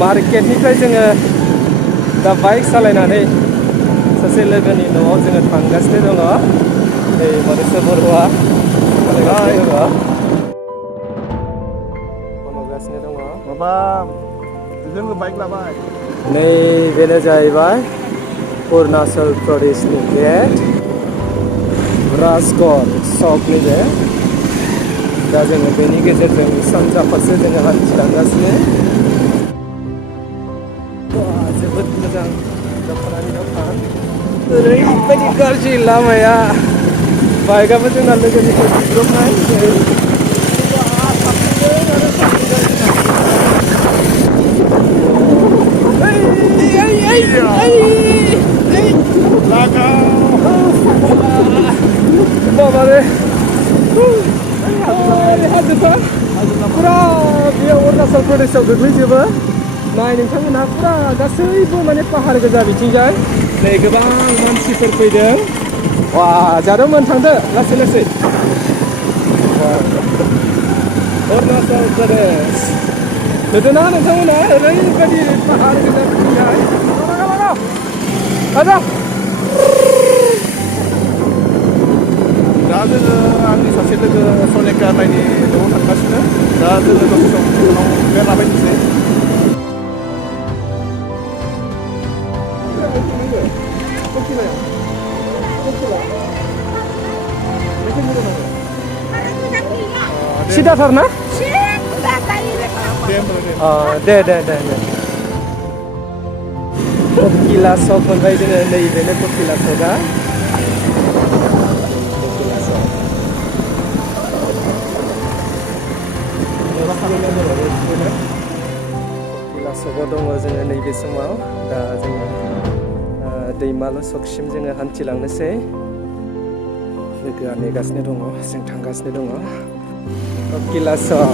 मार्केटनिफ्राय जोङो दा बाइक सालायनानै सासे लोगोनि न'आव जोङो थांगासिनो दङ। नै मानैसो बर'आ सालायगासिनो दङ। नुगासिनो दङ। माबा जोङो बाइक लाबाय। नै बेनो जाहैबाय अरुणाचल प्रदेशनि गेट राजगड़ चौकनि बे। दा जोङो बेनि गेजेरजों सानजा फारसे जोङो हान्थिलांगासिनो। जोबोद मोजां दख'नानि दखान। ओरैबायदि गाज्रि लामाया बाइकआबो जोंना लोगोनिफ्राय बिब्रबनाय। पुरा बेयाव अरुणाचल प्रदेशआव गोग्लैजोबो। नाय नोंथांमोनहा पुरा गासैबो माने पाहार गोजा बिथिंजाय। नै गोबां मानसिफोर फैदों। वा जादोंमोन थांदो लासै लासै। अरुणाचल प्रदेश नुदोंना नोंथांमोना ओरैबायदि पाहार गोजा बिथिंजाय। दा जोङो आंनि सासे लोगो सनिका नायनि न'आव थांगासिनो। दा जोङो दसे सम उनाव बेरायलाबायनोसै। सिदाथार ना? दे दे दे दे। कपिला चौक मोनबाय जोङो। नैबेनो कपिला चौकआ। कपिला चौकआव दङ जोङो नैबे समाव। दा जोङो दैमालु चौकसिम जोङो हान्थिलांनोसै। लोगोआ नेगासिनो दङ, जों थांगासिनो दङ। कपिला चौक।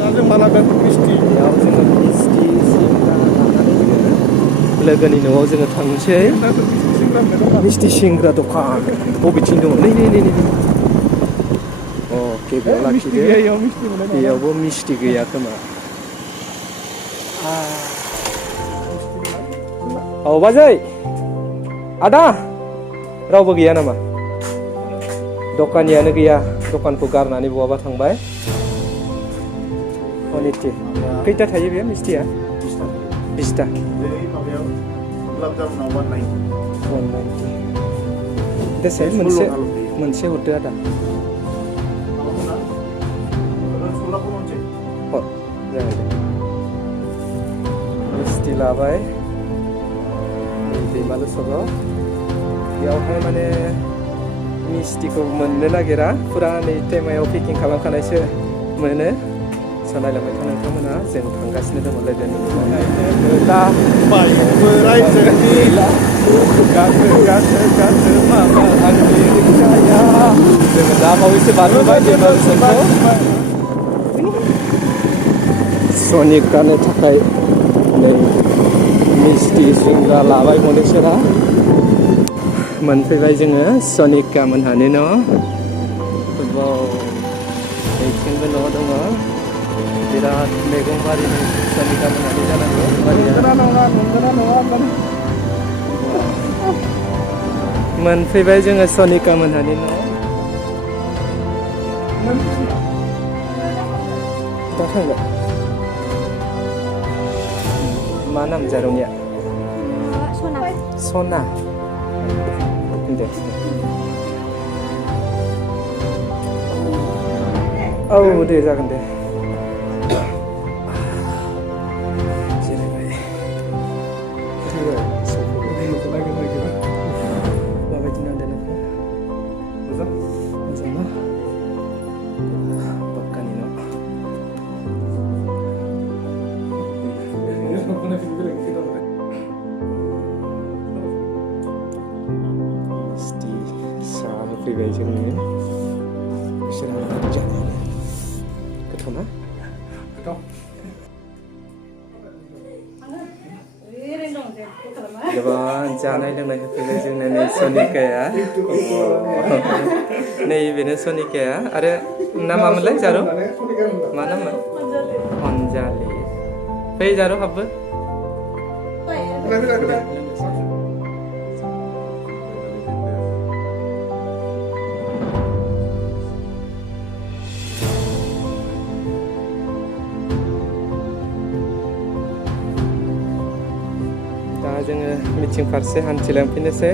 दा जों मा लागोन? मिस्टि। बेयाव जोङो मिस्टि सिंग्रा लानानै जोङो लोगोनि न'आव जोङो थांनोसै। मिस्टि सिंग्रा दखान बबेथिं दङ? नै नै नै नै। अके बेयाव लाखिदो। बेयावबो मिस्टि गैया खोमा। औ बाजै, आदा रावबो गैया नामा? दखानियानो गैया। दखानखौ गारनानै बहाबा थांबाय। अनिति खैथा थायो बे मिस्टिया? 20टा। बेसे मोनसे हरदो आदा। हर जागोन दे। मिस्टि लाबाय दैमालु चौकआव। बेयावहाय माने मिस्टिखौ मोननो नागिरा। फुरा नै टेमायाव पेकिं खालामखानायसो मोनो। सालायलांबाय था नोंथांमोना। जों थांगासिनो दङ लोगोनि दा बोराय जोंनि गाखो मामा आंनि रिक्साया। जोङो दा बावैसो बारबोबाय दैमालु चौकखौ। सनिकानो थाखाय नै मिस्टि सिंग्रा लाबाय मनेसरा। मोनफैबाय जोङो सनिका मोनहानि न'। नैथिंबो न' दङ। बिराद मैगं बारिनि सनिका मोनहानि जानांगौ बारिया। मोनफैबाय जोङो सनिका मोनहानि न'। दा थांगोन। मा नाम जारौनिया? सना। सना। दे। औ दे जागोन दे। जिरायबाय। माबायदि नांदों नोंखौ? मोजां ना? पाक्कानि न'। मिस्टि साहा होफैबाय जोंनो। बिसोर जानो गोथाव ना? गोथाव। गोबां जानाय लोंनाय होफैबाय जोंनो नै सनिकाया। नैबेनो सनिकाया। आरो नामामोनलाय जारौ? मा नाममोन? अनजालि। Fai jaro habbo. दा जोङो मिटिं फारसे हान्थिलांफिननोसै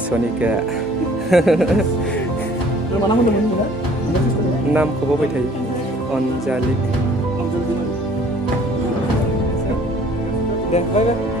सनिका नामखौ बावबाय थायो अनजालि दे बाय बाय